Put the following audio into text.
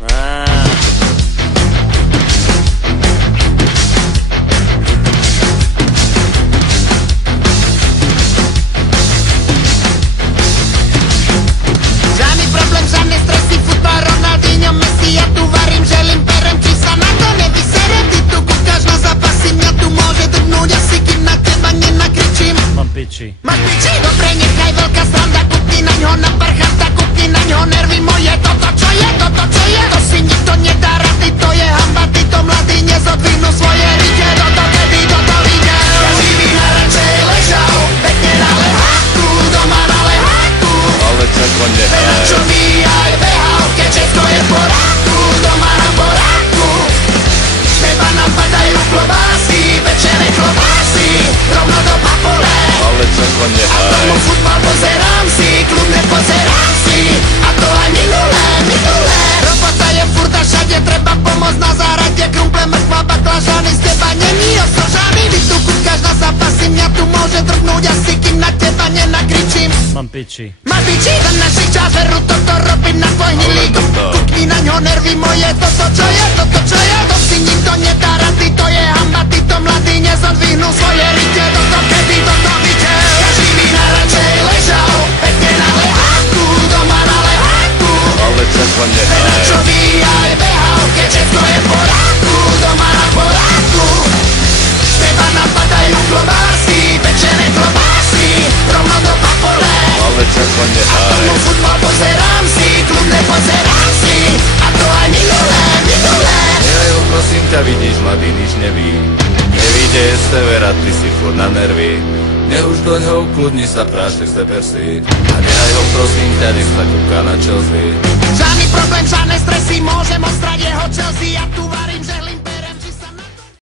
Žádný problém, žádné stresy, futbal, Ronaldinho, Messi, ja tu varím, želím, perem, či sa na to nevysere. Ty tu kúkaš na zápasy, mňa tu môže drgnúť asi, kým na teba nenakričím. Mám piči. Máš piči? Dobre, nechaj veľká sranda, kúpni na ňo na parchanta, kúpni na ňo nervy moje, toto čo je, toto čo je. To si nikto nedá rady, to je hamba, títo mladí nezodvihnú svoje rite, toto kedy toto videl. Každý by najradšej ležal, pekne na leháku, doma na leháku. Ale čako nehaj. Čo by aj behal, keď všetko je v poráku, doma na poráku. Teba napadajú klobásy, pečené klobásy, rovno do papule. Ale čako A nehaj. tomu futbal pozerám si, kľudne pozerám si. A to aj minulé. Robota je furt a všade, treba pomôcť na záhrade. Krumple, mrkva, baklažany, z teba není ostrožaný. Vy tu kúkaš na zápasy, mňa tu môže drgnúť asi, kým na teba nenakričím. Mám piči. Máš piči, za našich čas veru toto robiť na tvoj hnilý kop. Kúkni na ňo nervy moje, toto čo je, toto čo je. To si nikto nedá rady, to je hamba, títo mladí nezodvihnú svoje rite, toto kedy toto videl. Každý by najradšej ležal, pekne na leháku, doma na leháku. Ale čako nehaj. Čo by aj behal, keď všetko je v poráku, doma na poráku. Teba napadajú klobásy, pečené klobásy, rovno do papole. Ale čako nehaj. Tomu futbal pozerám si, kľudne pozerám si. A to aj minulé. Nehaj ho, prosím ťa, vidíš, mladý nič neví. Nevíde z severa, ty si furt na nervy. Nech už doň ho, kľudni sa, prášek z tebe si. A nehaj ho, prosím ťa, nech sa kúka na Chelsea. Žádny problém, žiadne stresy, môžem ostrať jeho Chelsea. Ja tu varím,